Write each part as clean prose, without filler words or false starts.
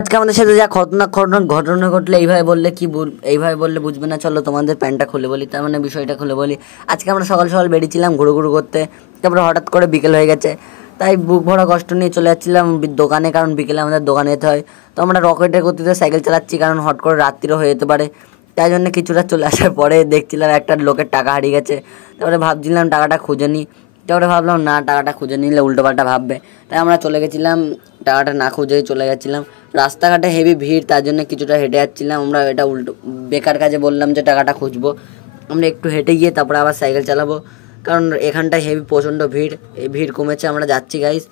আজকে আমাদের সাথে যা খতরনাক খতরনাক ঘটনা ঘটলে এইভাবে বললে এইভাবে বললে বুঝবে না। চলো তোমাদের প্যান্টটা খুলে বলি, তার মানে বিষয়টা খুলে বলি। আজকে আমরা সকাল সকাল বেরিয়েছিলাম ঘুরু ঘুরু করতে, তারপরে হঠাৎ করে বিকেল হয়ে গেছে, তাই বুক ভরা কষ্ট নিয়ে চলে যাচ্ছিলাম দোকানে, কারণ বিকেলে আমাদের দোকানে যেতে হয়। তো আমরা রকেটের গতিতে সাইকেল চালাচ্ছি, কারণ হট করে রাত্রিরও হয়ে যেতে পারে। তাই জন্য কিছুটা চলে আসার পরে দেখছিলাম একটা লোকের টাকা হারিয়ে গেছে। তারপরে ভাবছিলাম টাকাটা খুঁজে নিই, তারপরে ভাবলাম না, টাকাটা খুঁজে নিলে উল্টোপাল্টা ভাববে। তাই আমরা চলে গেছিলাম, টাকাটা না খুঁজেই চলে গেছিলাম। রাস্তাঘাটে হেভি ভিড়, তার জন্য কিছুটা হেঁটে যাচ্ছিলাম। আমরা এটা উল্টো বেকার কাজে বললাম যে টাকাটা খুঁজবো, আমরা একটু হেঁটে গিয়ে তারপরে আবার সাইকেল চালাবো, কারণ এখানটায় হেভি প্রচণ্ড ভিড়। এই ভিড় কমেছে, আমরা যাচ্ছি গাইস।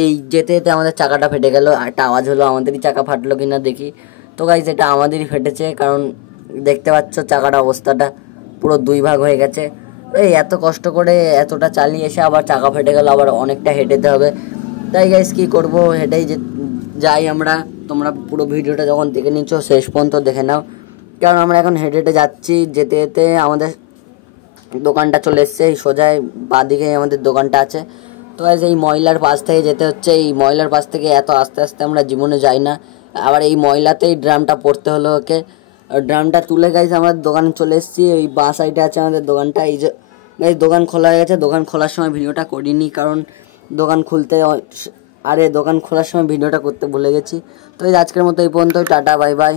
এই যেতে যেতে আমাদের চাকাটা ফেটে গেল, একটা আওয়াজ হলো, আমাদেরই চাকা ফাটলো কিনা দেখি। তো গাইস এটা আমাদেরই ফেটেছে, কারণ দেখতে পাচ্ছ চাকাটা অবস্থাটা পুরো দুই ভাগ হয়ে গেছে। এই এত কষ্ট করে এতটা চালিয়ে এসে আবার চাকা ফেটে গেল, আবার অনেকটা হেঁটেতে হবে। তাই গাইস কী করবো, হেঁটেই যাই আমরা। তোমরা পুরো ভিডিওটা যখন দেখে নিচ্ছ শেষ পর্যন্ত দেখে নাও, কারণ আমরা এখন হেঁটে হেঁটে যাচ্ছি। যেতে যেতে আমাদের দোকানটা চলে এসছে, এই সোজায় বাঁদিকেই আমাদের দোকানটা আছে। তো গাইস এই ময়লার পাশ থেকে যেতে হচ্ছে, এই ময়লার পাশ থেকে এত আস্তে আস্তে আমরা জীবনে যাই না। আবার এই ময়লাতেই ড্রামটা পড়তে হলো ওকে। ড্রামটা তুলে গাইস আমরা দোকানে চলে এসেছি, এই বাঁ সাইডে আছে আমাদের দোকানটা। এই যে গাইস দোকান খোলা হয়ে গেছে। দোকান খোলার সময় ভিডিওটা করিনি, কারণ দোকান খুলতে দোকান খোলার সময় ভিডিওটা করতে ভুলে গেছি। তো এই আজকের মতো এই পর্যন্ত, টাটা বাই বাই।